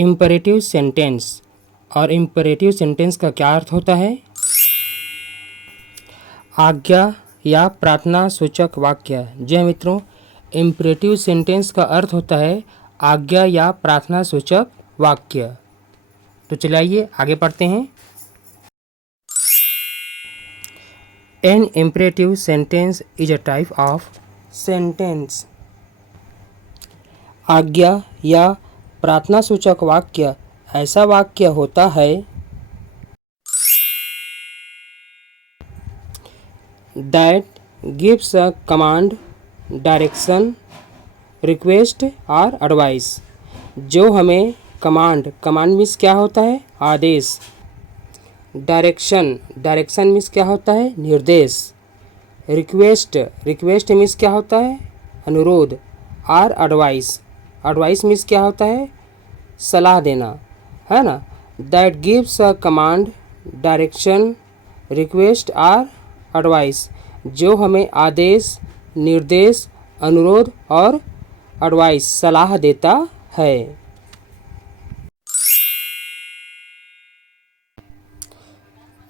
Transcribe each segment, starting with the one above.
Imperative sentence. और imperative sentence का क्या अर्थ होता है? आज्ञा या प्रार्थना सूचक वाक्य। जी हाँ मित्रों, इम्परेटिव सेंटेंस का अर्थ होता है आज्ञा या प्रार्थना सूचक वाक्य। तो चलिए आगे पढ़ते हैं। An imperative sentence is a type of sentence. आज्ञा या प्रार्थना सूचक वाक्य ऐसा वाक्य होता है that gives a command, direction, request और advice। जो हमें कमांड मीन्स क्या होता है? आदेश। डायरेक्शन मीन्स क्या होता है? निर्देश। रिक्वेस्ट मीन्स क्या होता है? अनुरोध। और एडवाइस मीन्स क्या होता है? सलाह देना, है ना। That gives a command, direction, request or advice. जो हमें आदेश, निर्देश, अनुरोध और एडवाइस सलाह देता है।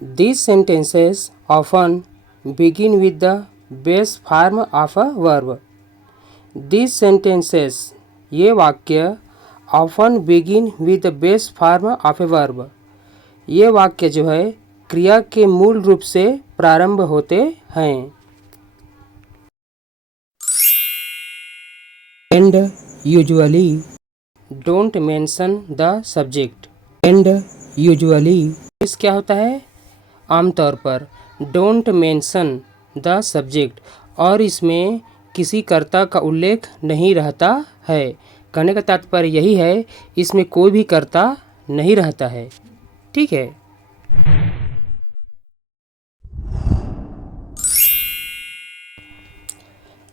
These sentences often begin with the base form of a verb. These sentences, ये वाक्य often begin with the base form of a verb. ये वाक्य जो है क्रिया के मूल रूप से प्रारंभ होते हैं। And usually don't mention the subject. And usually इस क्या होता है? आमतौर पर। डोंट मेंशन द सब्जेक्ट, और इसमें किसी कर्ता का उल्लेख नहीं रहता है। कहने का तात्पर्य यही है, इसमें कोई भी कर्ता नहीं रहता है। ठीक है।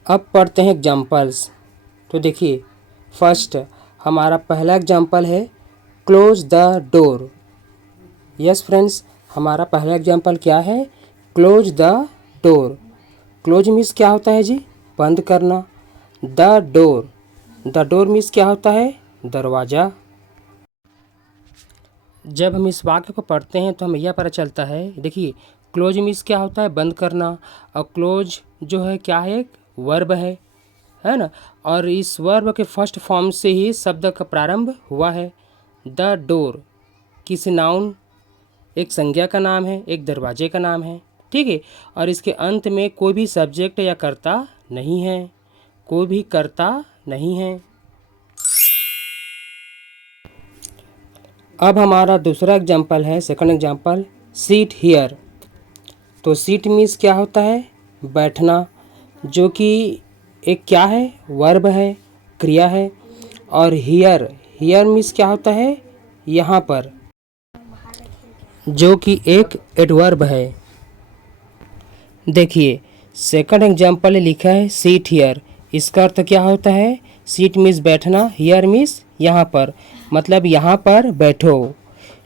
अब पढ़ते हैं एग्जाम्पल्स। तो देखिए, फर्स्ट हमारा पहला एग्जाम्पल है close the door. Yes friends, हमारा पहला एग्जाम्पल क्या है? Close the door. Close means क्या होता है जी? बंद करना। द डोर मीन्स क्या होता है? दरवाज़ा। जब हम इस वाक्य को पढ़ते हैं तो हमें यह पता चलता है, देखिए क्लोज मीन्स क्या होता है? बंद करना। और क्लोज जो है क्या है? एक वर्ब है ना। और इस वर्ब के फर्स्ट फॉर्म से ही शब्द का प्रारंभ हुआ है। द डोर किसी नाउन, एक संज्ञा का नाम है, एक दरवाजे का नाम है। ठीक है। और इसके अंत में कोई भी सब्जेक्ट या कर्ता नहीं है। कोई भी कर्ता नहीं है। अब हमारा दूसरा एग्जाम्पल है, सेकंड एग्जाम्पल, सीट हियर। तो सीट मीन्स क्या होता है? बैठना, जो कि एक क्या है? वर्ब है, क्रिया है। और हियर मीन्स क्या होता है? यहाँ पर, जो कि एक एडवर्ब है। देखिए सेकंड एग्जाम्पल लिखा है सीट हियर। इसका अर्थ क्या होता है? सीट मीन्स बैठना, हियर मीन्स यहाँ पर, मतलब यहाँ पर बैठो।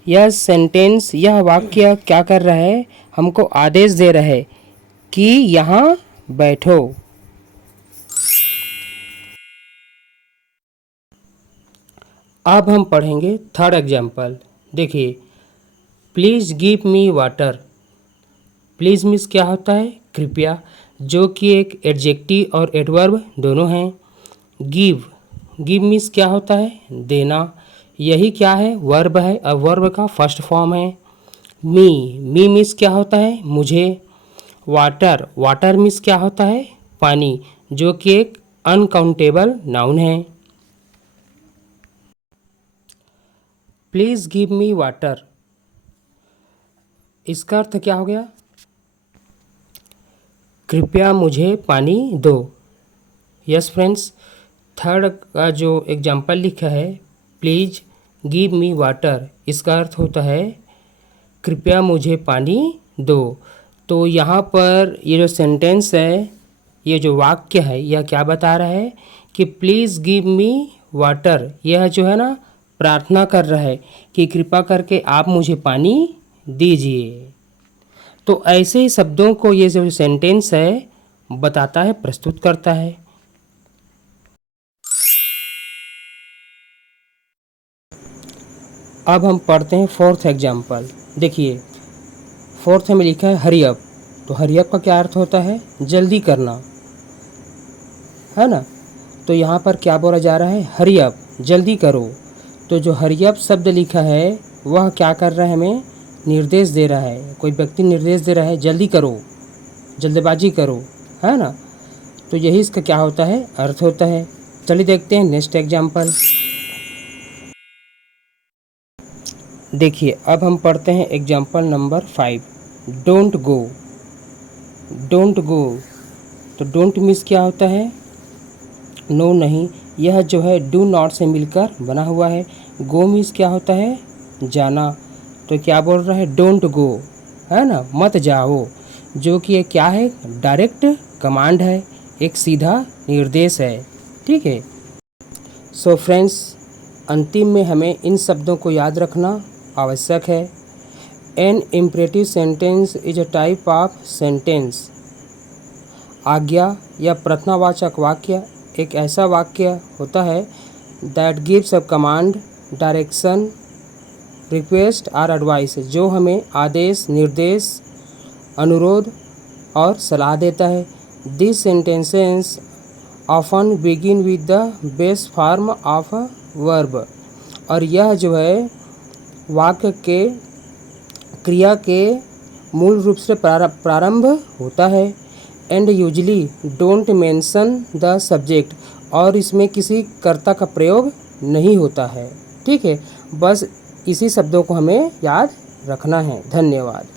यह सेंटेंस, यह वाक्य क्या कर रहा है? हमको आदेश दे रहा है कि यहाँ बैठो। अब हम पढ़ेंगे थर्ड एग्जाम्पल। देखिए, please give me water. Please means क्या होता है? कृपया, जो कि एक एडजेक्टिव और एडवर्ब दोनों हैं। गिव मीन्स क्या होता है? देना। यही क्या है? वर्ब है, और वर्ब का फर्स्ट फॉर्म है। मी मीन्स क्या होता है? मुझे। वाटर मीन्स क्या होता है? पानी, जो कि एक अनकाउंटेबल नाउन है। प्लीज़ गिव मी वाटर, इसका अर्थ क्या हो गया? कृपया मुझे पानी दो। यस फ्रेंड्स, थर्ड का जो एग्जाम्पल लिखा है प्लीज़ गिव मी वाटर, इसका अर्थ होता है कृपया मुझे पानी दो। तो यहाँ पर ये जो सेंटेंस है, ये जो वाक्य है, यह क्या बता रहा है कि प्लीज़ गिव मी वाटर, यह जो है ना प्रार्थना कर रहा है कि कृपा करके आप मुझे पानी दीजिए। तो ऐसे ही शब्दों को ये जो सेंटेंस है बताता है, प्रस्तुत करता है। अब हम पढ़ते हैं फोर्थ एग्जाम्पल। देखिए फोर्थ में लिखा है हरी अप। तो हरी अप का क्या अर्थ होता है? जल्दी करना, है ना। तो यहाँ पर क्या बोला जा रहा है? हरी अप, जल्दी करो। तो जो हरी अप शब्द लिखा है वह क्या कर रहा है? हमें निर्देश दे रहा है। कोई व्यक्ति निर्देश दे रहा है जल्दी करो, जल्दबाजी करो, है ना। तो यही इसका क्या होता है? अर्थ होता है। चलिए देखते हैं नेक्स्ट एग्जाम्पल। देखिए अब हम पढ़ते हैं example number 5, don't go. Don't go, तो डोंट मीन्स क्या होता है? नो नहीं। यह जो है डू नॉट से मिलकर बना हुआ है। गो मीन्स क्या होता है? जाना। तो क्या बोल रहा है? डोंट गो, है ना, मत जाओ। जो कि ये क्या है? डायरेक्ट कमांड है, एक सीधा निर्देश है। ठीक है। सो फ्रेंड्स, अंतिम में हमें इन शब्दों को याद रखना आवश्यक है। An imperative sentence is a type of sentence. आज्ञा या प्रार्थनावाचक वाक्य एक ऐसा वाक्य होता है that gives a command, direction, request or advice, जो हमें आदेश, निर्देश, अनुरोध और सलाह देता है। This sentences often begin with the base form of a verb. और यह जो है वाक्य के क्रिया के मूल रूप से प्रारंभ होता है। And usually don't mention the subject, और इसमें किसी कर्ता का प्रयोग नहीं होता है। ठीक है, बस इसी शब्दों को हमें याद रखना है। धन्यवाद।